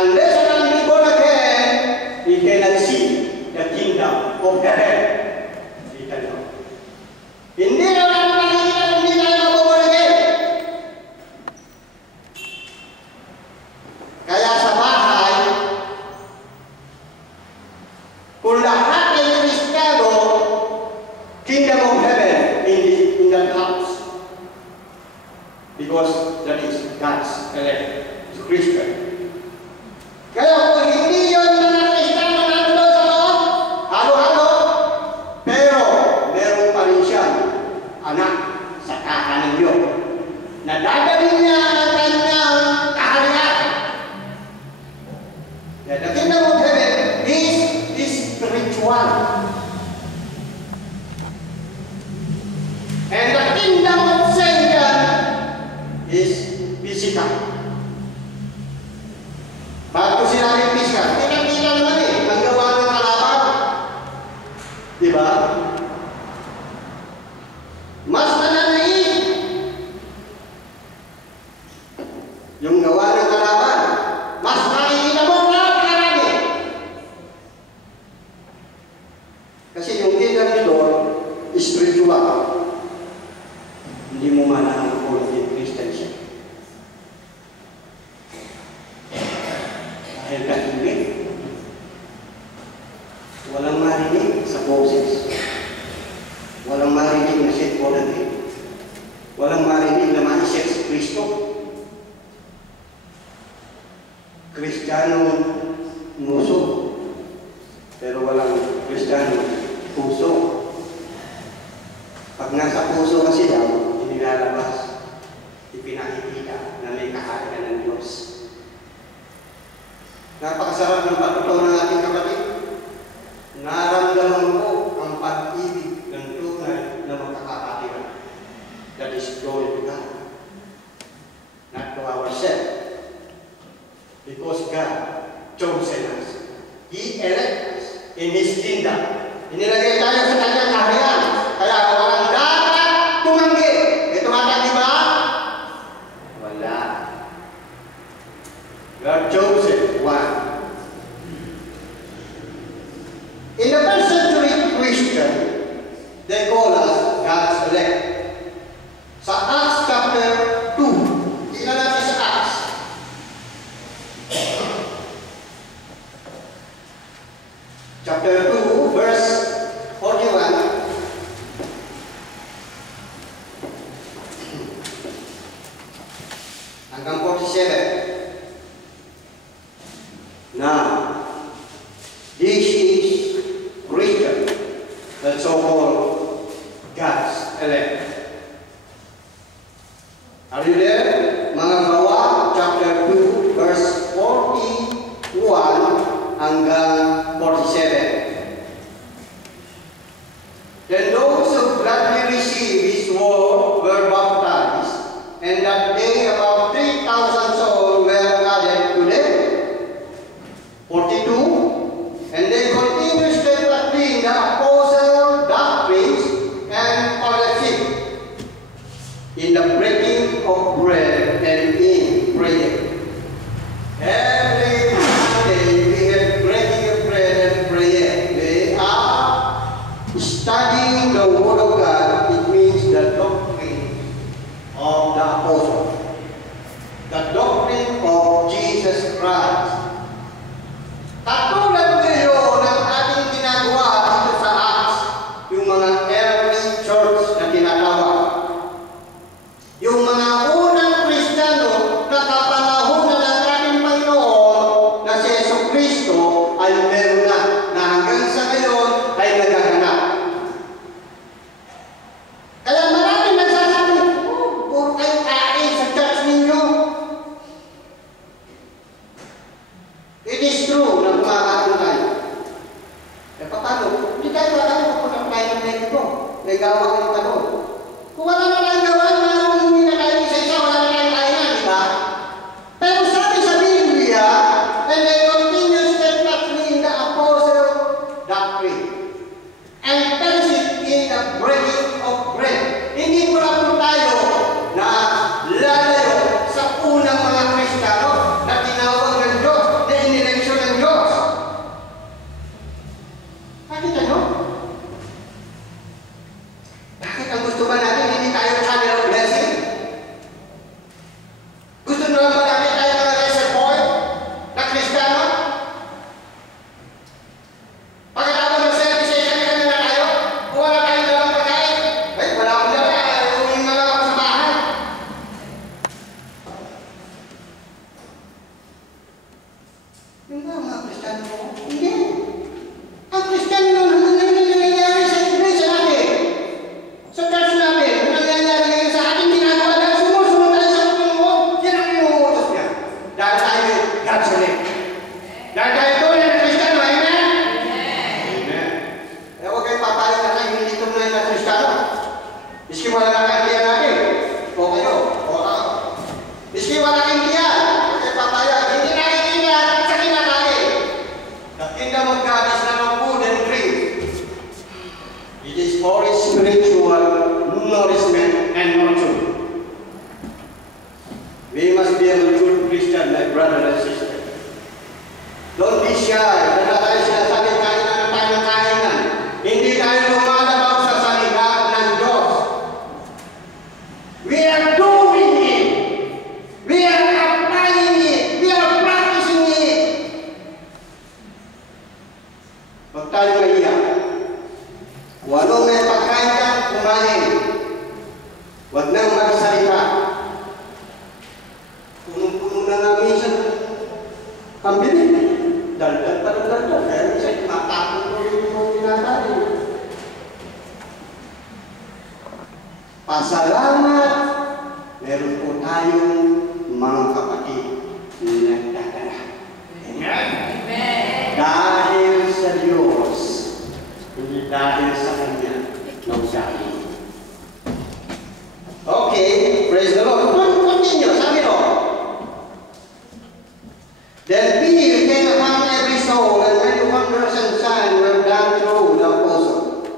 unless a man be born again, he cannot see the kingdom of heaven. He cannot. Hindi na lang nakikita kung hindi tayo born again. Kaya sa bahay, kung lahat ay Kristiyano, kingdom of heaven in that house. Because that is God's elect, is Christian. Kaya kung hindi yun mga Kristiyano nandun sa loob, halo-halo, pero meron pa rin siya anak sa kahanan yun. Nadadalhin niya ang kanyang kaharian. The kingdom of heaven is spiritual. And the kingdom of Satan is physical. Bakit ko sinabing physical? Kita-kita naman ang gawa ng kalaban. Diba? Mas nananaig yung gawa ng kalaban. Mas nakikita mo karami. Kasi yung kingdom ni Lord is spiritual. Hindi mo malaman kung hindi Christian siya. Dahil katibig, walang marinig sa boses. Walang marinig na siya po natin. Walang marinig na maisip si Kristo. Kristiyano muso, pero walang Kristiyano puso. Pag nasa puso kasi daw, inilalabas, ipinakikita na may kaharian ng Diyos. Napakasarap ng patuto ng ating kapatid. Naramdaman ko ang pag-ibig ng tunay na magkakapatiran. That is glory to God, not to ourselves. Because God chosen us. He elected us in His kingdom. Inilagay tayo sa kanyang kaharian. Kaya walang dapat tumanggi. May tumatang di ba? Wala. God chosen one. In the first century Christian, they call us God's elect. Sa Acts chapter 2, tingnan natin sa Acts. Chapter 2, verse 41. Hanggang 47. Now, this is Christian, the so-called God's elect. Are you there? Mga Gawa, chapter 2, verse 41 hanggang 47. Then those who gladly received His word were baptized, and that day about 3,000 souls were added to them. 42. And they continued steadfastly in the apostle doctrines and fellowship, in the breaking of bread and in prayer. Every Sunday we have breaking of bread and prayer. They are studying the Word of God. It means the doctrine of the apostle, the doctrine of Jesus Christ. Katulad ngayon ang ating ginagawa dito sa Acts, yung mga early church na tinatawag. Yung mga unang Kristiyano na kapanahon na ng ating Panginoon na si Jesucristo ay meron na hanggang sa ngayon ay nagaganap. Kaya maraming nagsasabi, puro kayo kain sa church ninyo. kingdom of God is not of food and drink. It is for spiritual nourishment and nurture. We must be a mature Christian, my brother and sister. Don't be shy. Wala tayo sinasabi kainan na tayo ng kainan. Hindi tayo lumalabaw sa salita ng Diyos. We are doing it. We are applying it. We are practicing it. Huwag tayo maiyak. Kung anong may pagkain ka, kumain. Huwag nang magsalita. Punong-puno na namin siya. Pambili. Daldal pa ng daldal. Kaya minsan, matapon mo rin yung tinatali. Pasalamat. Meron po tayong mga kapatid na nagdadala. Amen? Amen. Dahil sa Diyos, hindi dahil sa Kanya, nagsabi. Okay, praise the Lord. Continue, sabi ko. Then fear came upon every soul, and many wonders and signs were done through the apostle.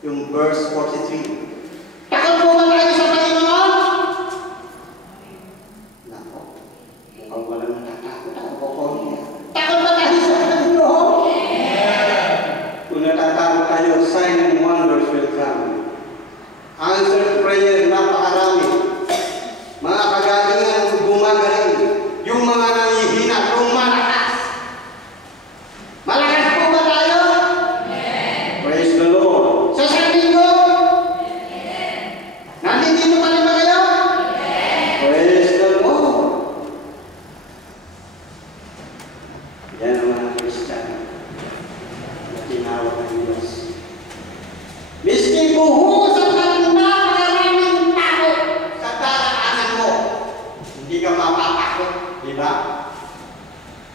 Yung verse 43. Takot po ba tayo sa Panginoon? Nako, mukhang walang natatakot ako po niya. Takot ba tayo sa Panginoon? Kung natatakot tayo, signs and wonders will come. Answered prayer, napakarami. Mga kagalingan, gumagaling. Yung mga nangihina, lumalakas. Malakas po ba tayo? Amen. Praise the Lord. Sa Sandigo? Amen. Nandito pa rin ba kayo? Amen. Praise the Lord. Yan ang mga Christian na tinawag ng Diyos. Miski buhusan ka ng napakaraming tao sa daraanan mo, hindi ka mapatakot, di ba?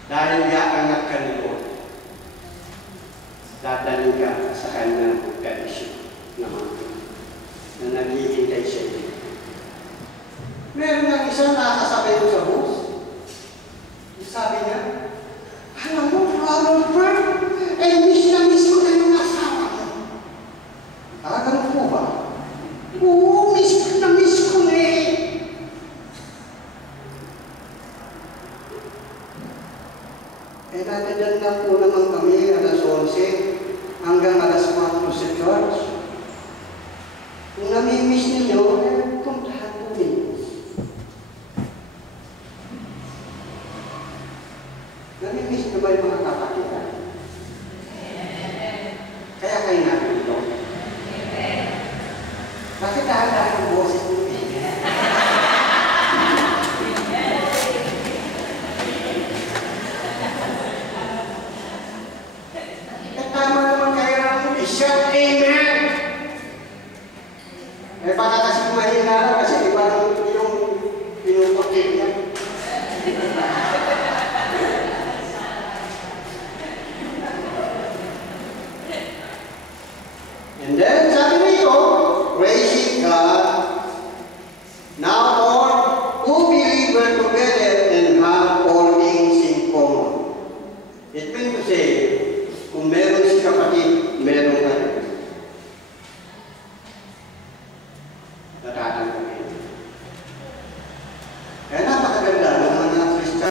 Dahil iaangat ka ni Lord. Dadalhin ka sa kanyang kaisip naman na naghihintay siya. Meron ng isang nakasabay ko sa bus. Sabi niya, alam mo, Ronald Bird, miss na miss ko na yung asawa mo. Ganun po ba? Oo, miss ko na eh. Dadaan lang po naman kami alas 11 hanggang alas 4 sa church. Kung nami-miss ninyo, puntahan po ninyo. Nami-miss nyo ba yung mga kapatiran? Kaya kayo natin ito. Bakit dahan-dahan ang boses mo? Tama naman kayo naman i-shout amen. Baka kasi mahina lang kasi iba yung pinuputin niya. And then sabi nito, praising God. Now all who believe were together